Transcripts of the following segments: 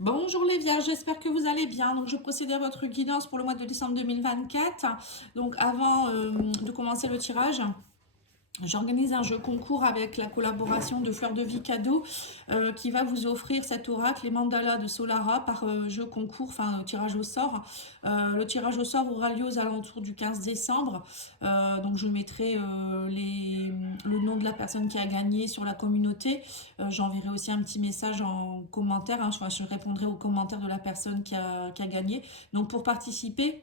Bonjour les Vierges, j'espère que vous allez bien. Donc je procède à votre guidance pour le mois de décembre 2024. Donc avant de commencer le tirage, j'organise un jeu concours avec la collaboration de Fleur de Vie Cadeau qui va vous offrir cet oracle, les mandalas de Solara par jeu concours, enfin tirage au sort. Le tirage au sort aura lieu aux alentours du 15 décembre. Donc je mettrai le nom de la personne qui a gagné sur la communauté. J'enverrai aussi un petit message en commentaire. Enfin, je répondrai aux commentaires de la personne qui a gagné. Donc pour participer,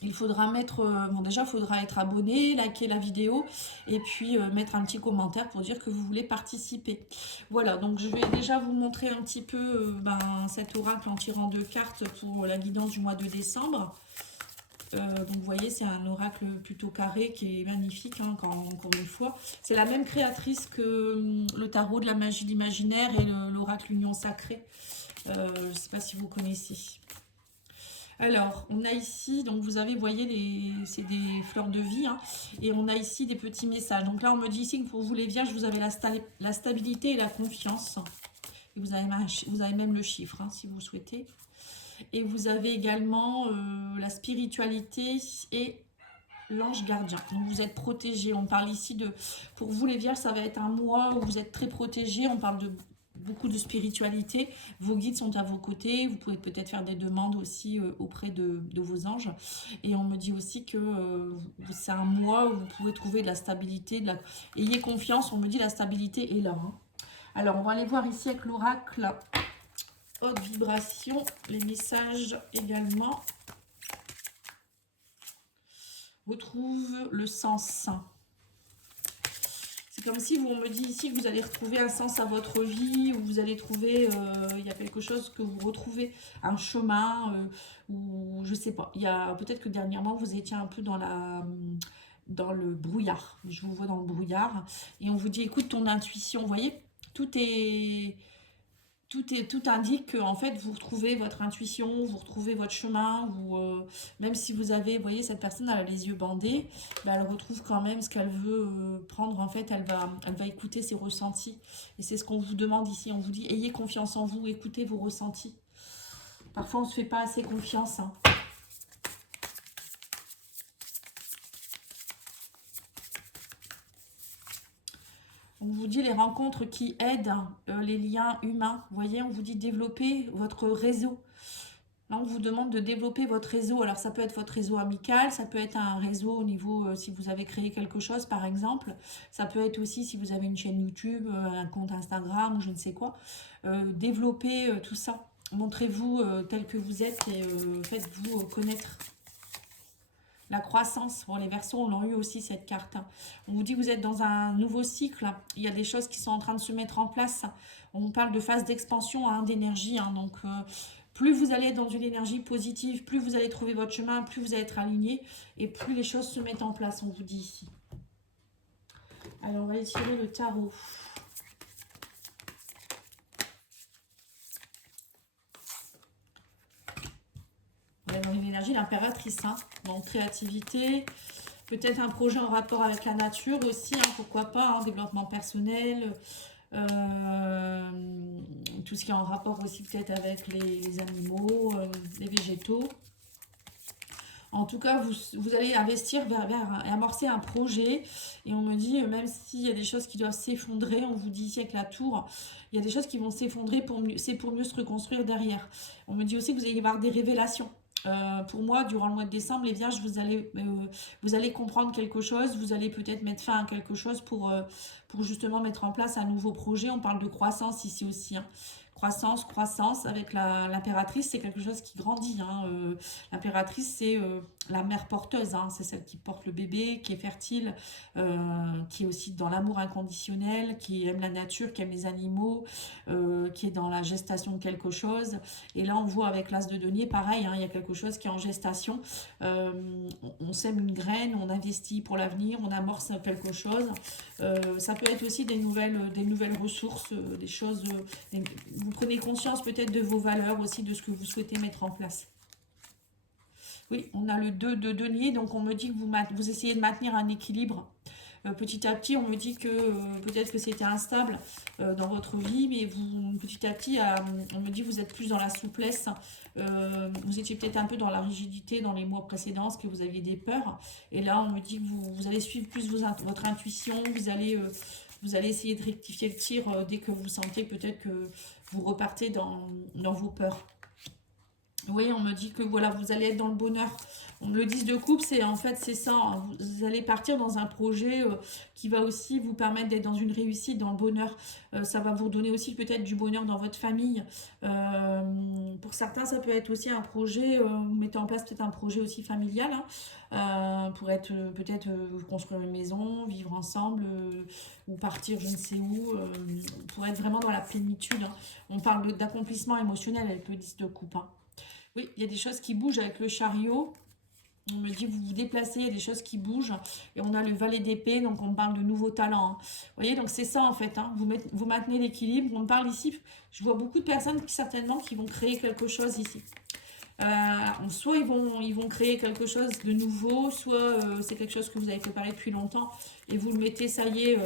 il faudra mettre, bon déjà il faudra être abonné, liker la vidéo et puis mettre un petit commentaire pour dire que vous voulez participer. Voilà, donc je vais déjà vous montrer un petit peu cet oracle en tirant deux cartes pour la guidance du mois de décembre. Donc vous voyez, c'est un oracle plutôt carré qui est magnifique, hein, encore une fois. C'est la même créatrice que le tarot de la magie de l'imaginaire et l'oracle Union Sacrée. Je ne sais pas si vous connaissez. Alors, on a ici, donc vous avez, vous voyez, c'est des fleurs de vie, hein, et on a ici des petits messages. Donc là, on me dit ici que pour vous les vierges, vous avez la stabilité et la confiance. Et vous avez même le chiffre, hein, si vous souhaitez. Et vous avez également la spiritualité et l'ange gardien. Donc vous êtes protégé. On parle ici de, pour vous les vierges, ça va être un mois où vous êtes très protégé. On parle de beaucoup de spiritualité. Vos guides sont à vos côtés. Vous pouvez peut-être faire des demandes aussi auprès de vos anges. Et on me dit aussi que c'est un mois où vous pouvez trouver de la stabilité. Ayez confiance, on me dit la stabilité est là. Hein. Alors, on va aller voir ici avec l'oracle haute vibration, les messages également. Retrouve le sens. C'est comme si on me dit ici que vous allez retrouver un sens à votre vie, ou vous allez trouver, il y a quelque chose que vous retrouvez, un chemin, ou je sais pas. Il y a peut-être que dernièrement vous étiez un peu dans le brouillard. Je vous vois dans le brouillard. Et on vous dit, écoute ton intuition. Vous voyez, tout indique que en fait vous retrouvez votre intuition, vous retrouvez votre chemin, même si vous avez, vous voyez, cette personne elle a les yeux bandés, ben, elle retrouve quand même ce qu'elle veut prendre. En fait, elle va écouter ses ressentis. Et c'est ce qu'on vous demande ici. On vous dit ayez confiance en vous, écoutez vos ressentis. Parfois on ne se fait pas assez confiance. Hein. On vous dit les rencontres qui aident les liens humains. Vous voyez, on vous dit développer votre réseau. Là, on vous demande de développer votre réseau. Alors, ça peut être votre réseau amical, ça peut être un réseau au niveau, si vous avez créé quelque chose, par exemple. Ça peut être aussi si vous avez une chaîne YouTube, un compte Instagram ou je ne sais quoi. Développez tout ça. Montrez-vous tel que vous êtes et faites-vous connaître. La croissance, bon, les Verseaux, on l'a eu aussi cette carte. On vous dit que vous êtes dans un nouveau cycle. Il y a des choses qui sont en train de se mettre en place. On parle de phase d'expansion hein, d'énergie. Hein, donc, plus vous allez être dans une énergie positive, plus vous allez trouver votre chemin, plus vous allez être aligné et plus les choses se mettent en place, on vous dit ici. Alors, on va tirer le tarot. On est dans une énergie d'impératrice, hein, donc créativité, peut-être un projet en rapport avec la nature aussi, hein, pourquoi pas, hein, développement personnel, tout ce qui est en rapport aussi peut-être avec les animaux, les végétaux. En tout cas, vous allez investir et amorcer un projet. Et on me dit, même s'il y a des choses qui doivent s'effondrer, on vous dit ici avec la tour, il y a des choses qui vont s'effondrer, c'est pour mieux se reconstruire derrière. On me dit aussi que vous allez y avoir des révélations. Pour moi, durant le mois de décembre, les vierges, vous allez comprendre quelque chose, vous allez peut-être mettre fin à quelque chose pour justement mettre en place un nouveau projet. On parle de croissance ici aussi. Hein. Croissance, avec l'impératrice, c'est quelque chose qui grandit. Hein. L'impératrice, c'est la mère porteuse, hein. C'est celle qui porte le bébé, qui est fertile, qui est aussi dans l'amour inconditionnel, qui aime la nature, qui aime les animaux, qui est dans la gestation de quelque chose. Et là, on voit avec l'as de denier, pareil, hein, il y a quelque chose qui est en gestation. On sème une graine, on investit pour l'avenir, on amorce quelque chose. Ça peut être aussi des nouvelles ressources, des choses... vous prenez conscience peut-être de vos valeurs aussi, de ce que vous souhaitez mettre en place. Oui, on a le 2 de denier, donc on me dit que vous essayez de maintenir un équilibre Petit à petit, on me dit que peut-être que c'était instable dans votre vie, mais vous, petit à petit, on me dit que vous êtes plus dans la souplesse. Vous étiez peut-être un peu dans la rigidité dans les mois précédents, parce que vous aviez des peurs. Et là, on me dit que vous allez suivre plus votre intuition, vous allez essayer de rectifier le tir dès que vous sentez peut-être que vous repartez dans vos peurs. Oui, on me dit que voilà, vous allez être dans le bonheur. Le 10 de coupe, c'est en fait, c'est ça. Hein, vous allez partir dans un projet qui va aussi vous permettre d'être dans une réussite, dans le bonheur. Ça va vous donner aussi peut-être du bonheur dans votre famille. Pour certains, ça peut être aussi un projet, vous mettez en place peut-être un projet aussi familial, hein, pour être peut-être construire une maison, vivre ensemble, ou partir je ne sais où, pour être vraiment dans la plénitude. Hein. On parle d'accomplissement émotionnel avec le 10 de coupe. Hein. Oui, il y a des choses qui bougent avec le chariot. On me dit, vous vous déplacez, il y a des choses qui bougent. Et on a le valet d'épée, donc on parle de nouveaux talents. Hein. Vous voyez, donc c'est ça en fait. Hein. Vous maintenez l'équilibre. On parle ici, je vois beaucoup de personnes qui certainement qui vont créer quelque chose ici. Soit ils vont créer quelque chose de nouveau, soit c'est quelque chose que vous avez préparé depuis longtemps et vous le mettez, ça y est,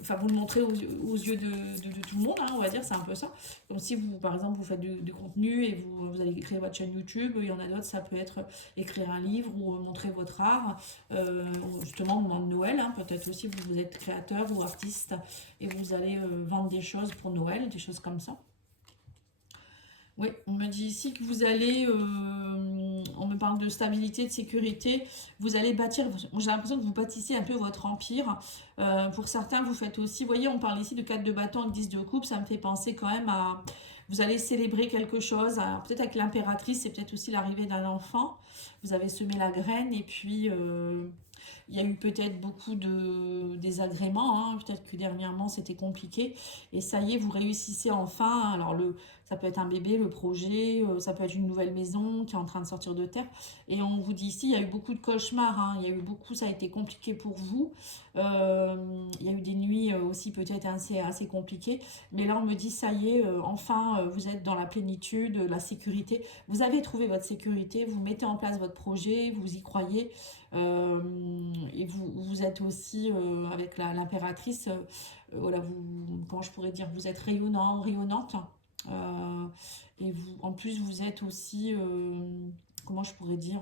enfin vous le montrez aux yeux de tout le monde, hein, on va dire, c'est un peu ça. Comme si vous, par exemple, vous faites du contenu et vous allez créer votre chaîne YouTube, il y en a d'autres, ça peut être écrire un livre ou montrer votre art, justement au moment de Noël, hein, peut-être aussi vous êtes créateur ou artiste et vous allez vendre des choses pour Noël, des choses comme ça. Oui, on me dit ici que vous allez, on me parle de stabilité, de sécurité, vous allez bâtir, j'ai l'impression que vous bâtissez un peu votre empire. Pour certains, vous faites aussi, vous voyez, on parle ici de 4 de bâton et 10 de coupe, ça me fait penser quand même à, vous allez célébrer quelque chose, alors peut-être avec l'impératrice, c'est peut-être aussi l'arrivée d'un enfant, vous avez semé la graine et puis il y a eu peut-être beaucoup de désagréments, hein. Peut-être que dernièrement c'était compliqué. Et ça y est, vous réussissez enfin. Alors ça peut être un bébé, le projet, ça peut être une nouvelle maison qui est en train de sortir de terre. Et on vous dit ici, il y a eu beaucoup de cauchemars, hein. Il y a eu beaucoup, ça a été compliqué pour vous. Il y a eu des nuits aussi peut-être assez compliquées. Mais là, on me dit, ça y est, enfin, vous êtes dans la plénitude, la sécurité. Vous avez trouvé votre sécurité, vous mettez en place votre projet, vous y croyez. Et vous êtes aussi avec l'impératrice, voilà, comment je pourrais dire, vous êtes rayonnant, rayonnante. Et vous, en plus, vous êtes aussi, comment je pourrais dire,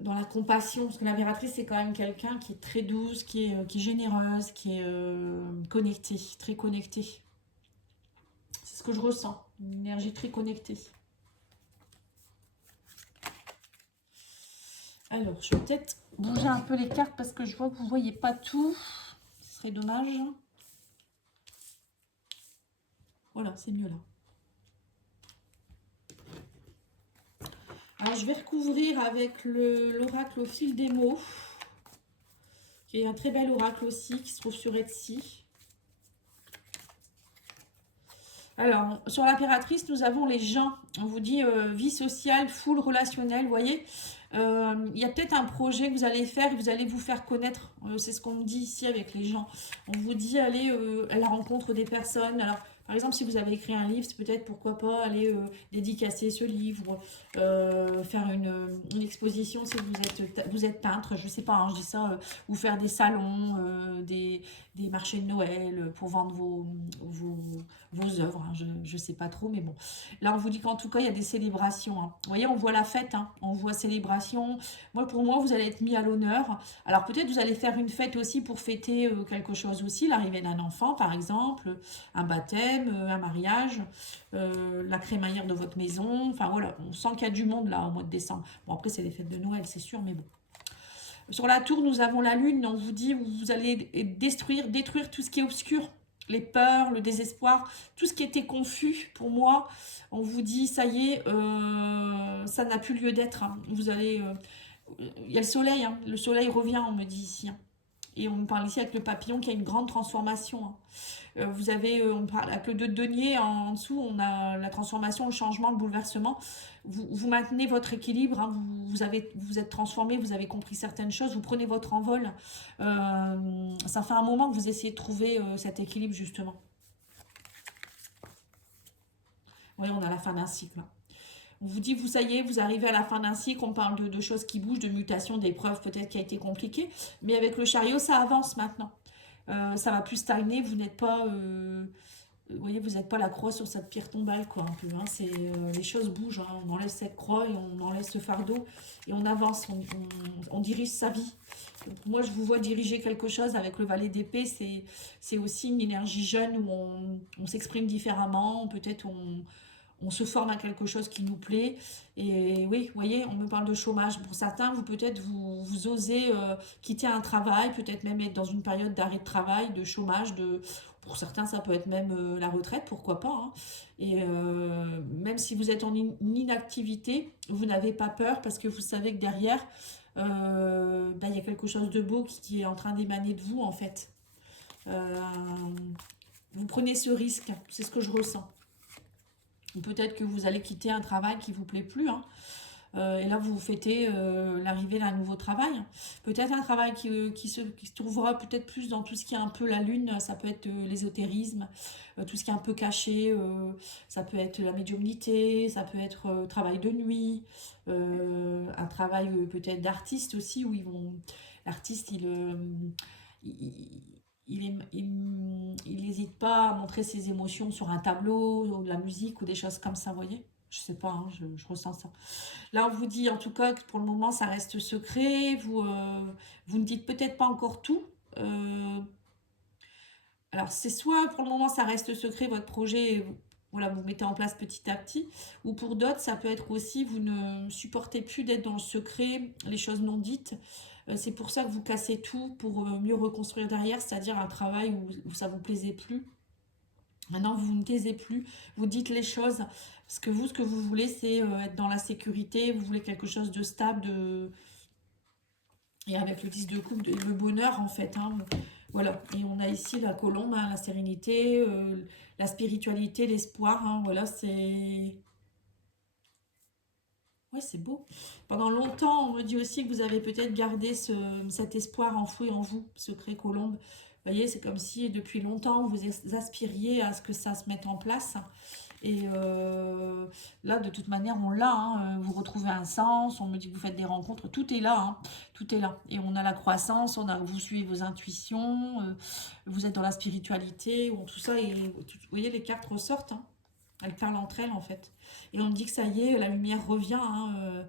dans la compassion, parce que l'impératrice, c'est quand même quelqu'un qui est très douce, qui est généreuse, qui est connectée, très connectée. C'est ce que je ressens, une énergie très connectée. Alors, je vais peut-être bouger un peu les cartes parce que je vois que vous ne voyez pas tout. Ce serait dommage. Voilà, c'est mieux là. Alors, je vais recouvrir avec l'oracle au fil des mots, qui est un très bel oracle aussi, qui se trouve sur Etsy. Alors, sur l'impératrice, nous avons les gens. On vous dit vie sociale, full relationnelle, vous voyez. Il y a peut-être un projet que vous allez faire et vous allez vous faire connaître. C'est ce qu'on me dit ici avec les gens. On vous dit aller à la rencontre des personnes. Alors, par exemple, si vous avez écrit un livre, c'est peut-être pourquoi pas aller dédicacer ce livre, faire une exposition si vous êtes peintre, je sais pas, hein, je dis ça, ou faire des salons, des marchés de Noël pour vendre vos œuvres. Hein, je sais pas trop, mais bon. Là, on vous dit qu'en tout cas, il y a des célébrations. Hein. Vous voyez, on voit la fête, hein, on voit célébration. Moi, pour moi, vous allez être mis à l'honneur. Alors, peut-être vous allez faire une fête aussi pour fêter quelque chose aussi, l'arrivée d'un enfant, par exemple, un baptême, un mariage, la crémaillère de votre maison. Enfin, voilà, on sent qu'il y a du monde là au mois de décembre. Bon, après, c'est les fêtes de Noël, c'est sûr, mais bon. Sur la tour, nous avons la lune. On vous dit, vous allez détruire tout ce qui est obscur. Les peurs, le désespoir, tout ce qui était confus pour moi. On vous dit, ça y est, ça n'a plus lieu d'être. Hein. Vous allez... il y a le soleil, hein. Le soleil revient, on me dit ici. Hein. Et on me parle ici avec le papillon qui a une grande transformation. Hein. Vous avez, on parle avec le 2 de denier en dessous, on a la transformation, le changement, le bouleversement. Vous maintenez votre équilibre, hein, vous êtes transformé, vous avez compris certaines choses, vous prenez votre envol. Ça fait un moment que vous essayez de trouver cet équilibre justement. Oui, on a la fin d'un cycle. Hein. On vous dit, vous, ça y est, vous arrivez à la fin d'un cycle, on parle de choses qui bougent, de mutations, d'épreuves peut-être qui a été compliqué. Mais avec le chariot, ça avance maintenant. Ça va plus stagner, vous n'êtes pas... vous voyez, vous n'êtes pas la croix sur cette pierre tombale, quoi, un peu. Hein. Les choses bougent, hein. On enlève cette croix et on enlève ce fardeau et on avance, on dirige sa vie. Donc, moi, je vous vois diriger quelque chose avec le valet d'épée. C'est aussi une énergie jeune où on s'exprime différemment. Peut-être on se forme à quelque chose qui nous plaît. Et oui, vous voyez, on me parle de chômage. Pour certains, vous osez quitter un travail, peut-être même être dans une période d'arrêt de travail, de chômage. Pour certains, ça peut être même la retraite, pourquoi pas. Hein. Et même si vous êtes en inactivité, vous n'avez pas peur parce que vous savez que derrière, il y a quelque chose de beau qui est en train d'émaner de vous, en fait. Vous prenez ce risque, c'est ce que je ressens. Peut-être que vous allez quitter un travail qui ne vous plaît plus. Hein. Et là, vous fêtez l'arrivée d'un nouveau travail. Peut-être un travail qui se trouvera peut-être plus dans tout ce qui est un peu la lune. Ça peut être l'ésotérisme, tout ce qui est un peu caché. Ça peut être la médiumnité, ça peut être travail de nuit. Un travail peut-être d'artiste aussi, où l'artiste, il n'hésite pas à montrer ses émotions sur un tableau, ou de la musique, ou des choses comme ça, vous voyez. Je sais pas, hein, je ressens ça. Là, on vous dit en tout cas que pour le moment, ça reste secret. Vous ne dites peut-être pas encore tout. Alors, c'est soit pour le moment, ça reste secret, votre projet, voilà, vous mettez en place petit à petit. Ou pour d'autres, ça peut être aussi, vous ne supportez plus d'être dans le secret, les choses non dites. C'est pour ça que vous cassez tout pour mieux reconstruire derrière, c'est-à-dire un travail où ça ne vous plaisait plus. Maintenant, vous ne taisez plus, vous dites les choses. Parce que vous, ce que vous voulez, c'est être dans la sécurité, vous voulez quelque chose de stable, et avec le 10 de coupe, le bonheur en fait. Hein. Voilà, et on a ici la colombe, hein, la sérénité, la spiritualité, l'espoir. Hein. Voilà, c'est... Ouais, c'est beau. Pendant longtemps, on me dit aussi que vous avez peut-être gardé cet espoir enfoui en vous, secret colombe. Vous voyez, c'est comme si depuis longtemps, vous aspiriez à ce que ça se mette en place. Et là, de toute manière, on l'a. Hein. Vous retrouvez un sens, on me dit que vous faites des rencontres. Tout est là. Hein. Tout est là. Et on a la croissance, vous suivez vos intuitions, vous êtes dans la spiritualité, tout ça. Et, vous voyez, les cartes ressortent. Hein. Elles parlent entre elles, en fait. Et on me dit que ça y est, la lumière revient. Hein.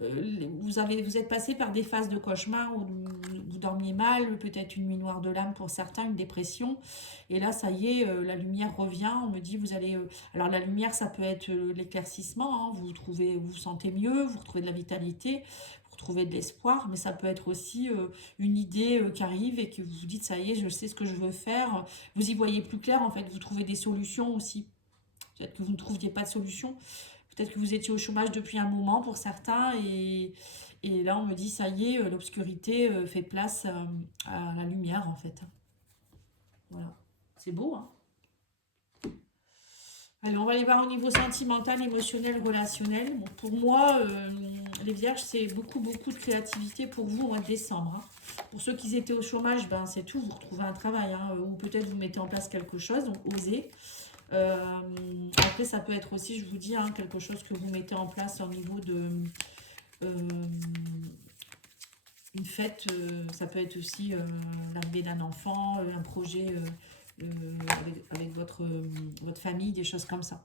Vous êtes passé par des phases de cauchemar où vous dormiez mal, peut-être une nuit noire de l'âme pour certains, une dépression. Et là, ça y est, la lumière revient. On me dit, vous allez... alors, la lumière, ça peut être l'éclaircissement. Hein. Vous vous sentez mieux, vous retrouvez de la vitalité, vous retrouvez de l'espoir. Mais ça peut être aussi une idée qui arrive et que vous vous dites, ça y est, je sais ce que je veux faire. Vous y voyez plus clair, en fait. Vous trouvez des solutions aussi. Peut-être que vous ne trouviez pas de solution. Peut-être que vous étiez au chômage depuis un moment pour certains. Et là, on me dit, ça y est, l'obscurité fait place à la lumière, en fait. Voilà. C'est beau, hein? Allez, on va aller voir au niveau sentimental, émotionnel, relationnel. Bon, pour moi, les vierges, c'est beaucoup, beaucoup de créativité pour vous au mois de décembre. Hein. Pour ceux qui étaient au chômage, ben, c'est tout, vous retrouvez un travail. Hein, ou peut-être vous mettez en place quelque chose, donc osez. Après, ça peut être aussi, je vous dis, hein, quelque chose que vous mettez en place au niveau de une fête. Ça peut être aussi l'arrivée d'un enfant, un projet avec votre famille, des choses comme ça.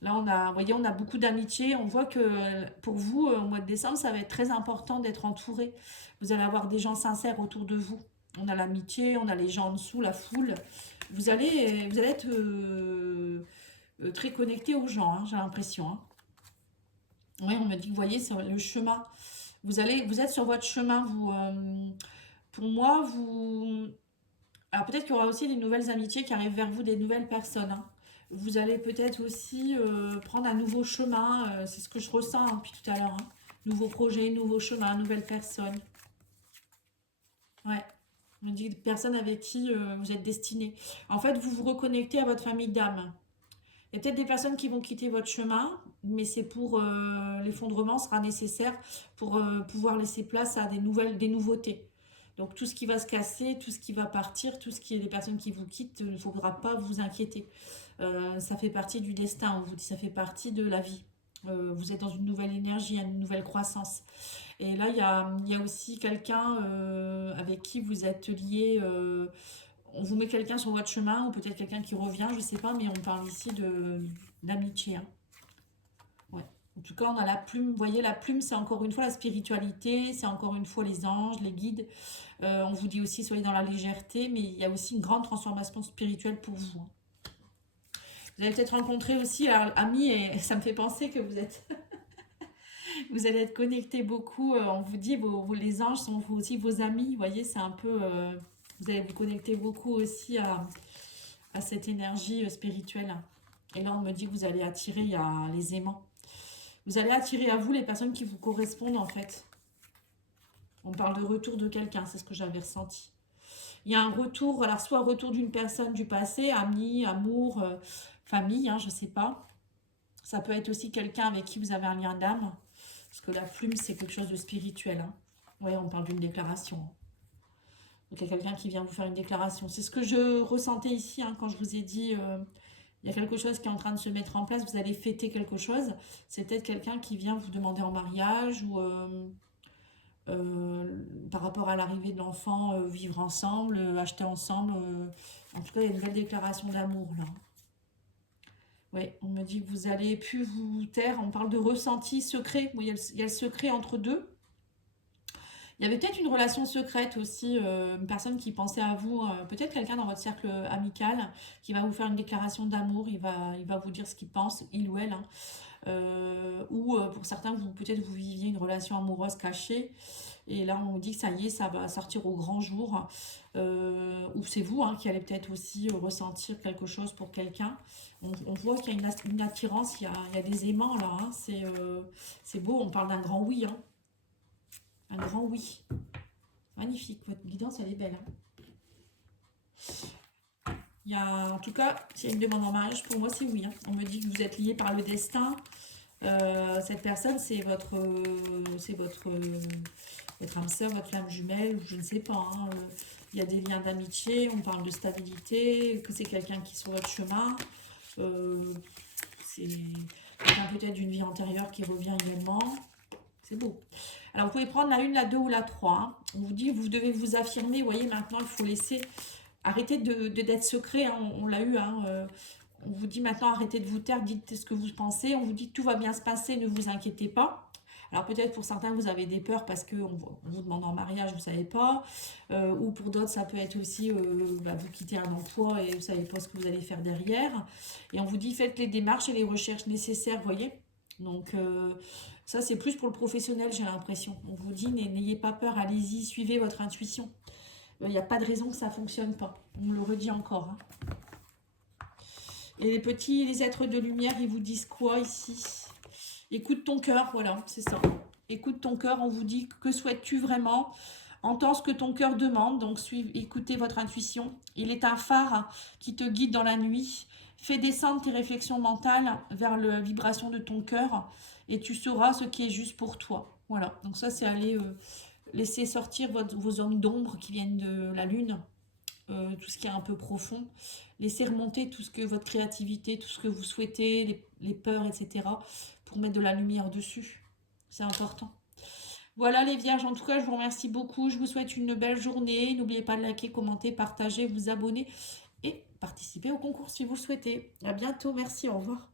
Là, vous voyez, on a beaucoup d'amitié. On voit que pour vous, au mois de décembre, ça va être très important d'être entouré. Vous allez avoir des gens sincères autour de vous. On a l'amitié, on a les gens en dessous, la foule. Vous allez être très connecté aux gens, hein, j'ai l'impression. Hein. Oui, on me dit que vous voyez, c'est le chemin. Vous êtes sur votre chemin. Pour moi, alors peut-être qu'il y aura aussi des nouvelles amitiés qui arrivent vers vous, des nouvelles personnes. Hein. Vous allez peut-être aussi prendre un nouveau chemin. C'est ce que je ressens hein, depuis tout à l'heure. Hein. Nouveau projet, nouveau chemin, nouvelle personne. Ouais. On me dit des personnes avec qui vous êtes destiné. En fait, vous vous reconnectez à votre famille d'âme. Il y a peut-être des personnes qui vont quitter votre chemin, mais c'est pour l'effondrement sera nécessaire pour pouvoir laisser place à des nouveautés. Donc tout ce qui va se casser, tout ce qui va partir, tout ce qui est des personnes qui vous quittent, il ne faudra pas vous inquiéter. Ça fait partie du destin, on vous dit, ça fait partie de la vie. Vous êtes dans une nouvelle énergie, une nouvelle croissance. Et là, il y a aussi quelqu'un avec qui vous êtes lié. On vous met quelqu'un sur votre chemin, ou peut-être quelqu'un qui revient, je ne sais pas, mais on parle ici d'amitié, hein. Ouais. En tout cas, on a la plume. Vous voyez, la plume, c'est encore une fois la spiritualité, c'est encore une fois les anges, les guides. On vous dit aussi, soyez dans la légèreté, mais il y a aussi une grande transformation spirituelle pour vous, hein. Vous avez peut-être rencontré aussi, alors, amis, et ça me fait penser que vous allez être connectés beaucoup. On vous dit, les anges sont aussi vos amis. Vous voyez, c'est un peu, vous allez vous connecter beaucoup aussi à cette énergie spirituelle. Et là, on me dit que vous allez attirer les aimants. Vous allez attirer à vous les personnes qui vous correspondent en fait. On parle de retour de quelqu'un, c'est ce que j'avais ressenti. Il y a un retour, alors soit retour d'une personne du passé, ami, amour, famille, hein, je ne sais pas. Ça peut être aussi quelqu'un avec qui vous avez un lien d'âme. Parce que la plume, c'est quelque chose de spirituel, hein. Oui, on parle d'une déclaration. Donc il y a quelqu'un qui vient vous faire une déclaration. C'est ce que je ressentais ici, hein, quand je vous ai dit, il y a quelque chose qui est en train de se mettre en place, vous allez fêter quelque chose. C'est peut-être quelqu'un qui vient vous demander en mariage, ou par rapport à l'arrivée de l'enfant, vivre ensemble, acheter ensemble. En tout cas, il y a une belle déclaration d'amour là. Oui, on me dit que vous allez plus vous taire. On parle de ressenti secret. Oui, il y a le secret entre deux. Il y avait peut-être une relation secrète aussi, une personne qui pensait à vous, peut-être quelqu'un dans votre cercle amical qui va vous faire une déclaration d'amour. Il va vous dire ce qu'il pense, il ou elle, hein. Ou pour certains, peut-être vous viviez une relation amoureuse cachée. Et là, on vous dit que ça y est, ça va sortir au grand jour. Ou c'est vous, hein, qui allez peut-être aussi ressentir quelque chose pour quelqu'un. On voit qu'il y a une attirance, il y a des aimants là, hein. C'est beau, on parle d'un grand oui, hein. Un grand oui. Magnifique, votre guidance, elle est belle, hein. Il y a, en tout cas, s'il y a une demande en mariage, pour moi, c'est oui, hein. On me dit que vous êtes liés par le destin. Cette personne, c'est votre âme sœur, votre flamme jumelle, ou je ne sais pas, hein. Il y a des liens d'amitié, on parle de stabilité, que c'est quelqu'un qui est sur votre chemin. C'est quelqu'un peut-être d'une vie antérieure qui revient également. C'est beau. Alors, vous pouvez prendre la 1, la 2 ou la 3, hein. On vous dit, vous devez vous affirmer. Vous voyez, maintenant, il faut laisser... Arrêtez d'être secret, hein. On l'a eu, hein. On vous dit maintenant, arrêtez de vous taire, dites ce que vous pensez. On vous dit que tout va bien se passer, ne vous inquiétez pas. Alors peut-être pour certains, vous avez des peurs parce qu'on vous demande en mariage, vous ne savez pas. Ou pour d'autres, ça peut être aussi, vous quittez un emploi et vous ne savez pas ce que vous allez faire derrière. Et on vous dit, faites les démarches et les recherches nécessaires, vous voyez. Donc ça, c'est plus pour le professionnel, j'ai l'impression. On vous dit, n'ayez pas peur, allez-y, suivez votre intuition. Il n'y a pas de raison que ça ne fonctionne pas. On le redit encore, hein. Et les êtres de lumière, ils vous disent quoi ici? Écoute ton cœur, voilà, c'est ça. Écoute ton cœur, on vous dit que souhaites-tu vraiment? Entends ce que ton cœur demande, donc écoutez votre intuition. Il est un phare qui te guide dans la nuit. Fais descendre tes réflexions mentales vers la vibration de ton cœur et tu sauras ce qui est juste pour toi. Voilà, donc ça c'est aller laisser sortir vos zones d'ombre qui viennent de la lune. Tout ce qui est un peu profond. Laissez remonter tout ce que votre créativité, tout ce que vous souhaitez, les peurs, etc. pour mettre de la lumière dessus. C'est important. Voilà les vierges, en tout cas, je vous remercie beaucoup. Je vous souhaite une belle journée. N'oubliez pas de liker, commenter, partager, vous abonner et participer au concours si vous le souhaitez. À bientôt, merci, au revoir.